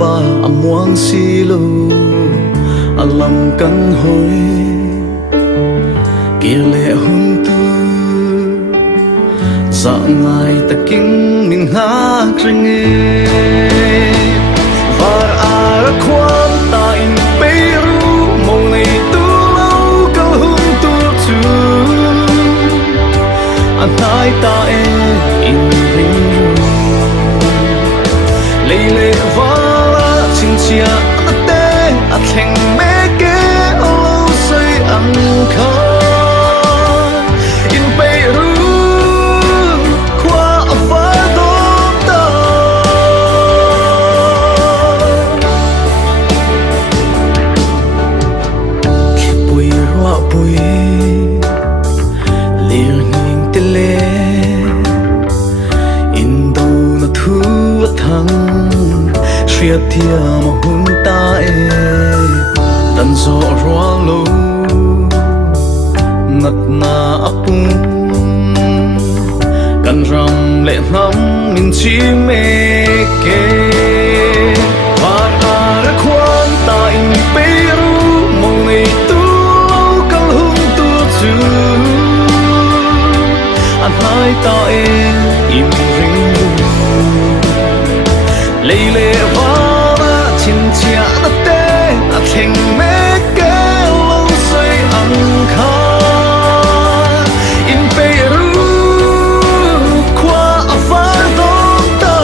ba amuang silo alam kan hoi kia lệ hun tu za ngai taking min ngak ringe var ar kwan ta in peru mong nei tu lau kal hun tu chu anai ta in ring ru leile vara chin chia ate a thleng me ke lo sei ang kha in peru kwa va do ta ki pui ro pui lir ning tele in do na thu thang shia tia ma hun ta tan zo ro lo nat na apung kan ram le nam min chi me ke var ar kwan ta in peru mong nei tu lo kal hun tu chu an hai ta in ring leile vara chin chia na te a thleng me ke lo sei ang kha in peru kwa va do ta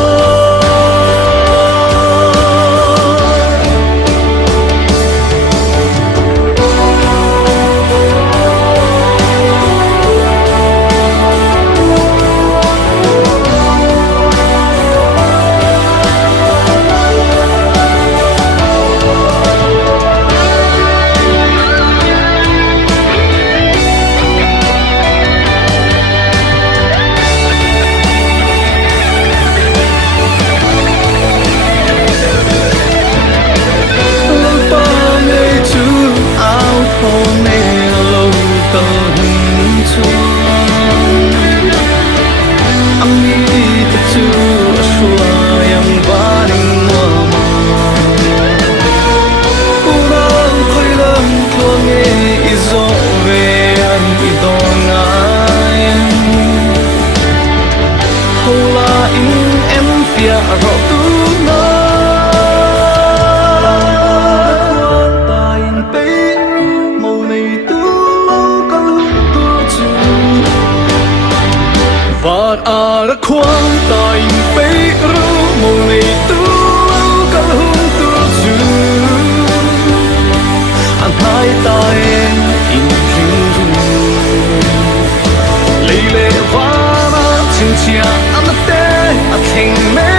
var ar kwan ta in peru mong nei tu lau kal hun tu chu an hai ta in ring leile vara chin chia an te a thleng me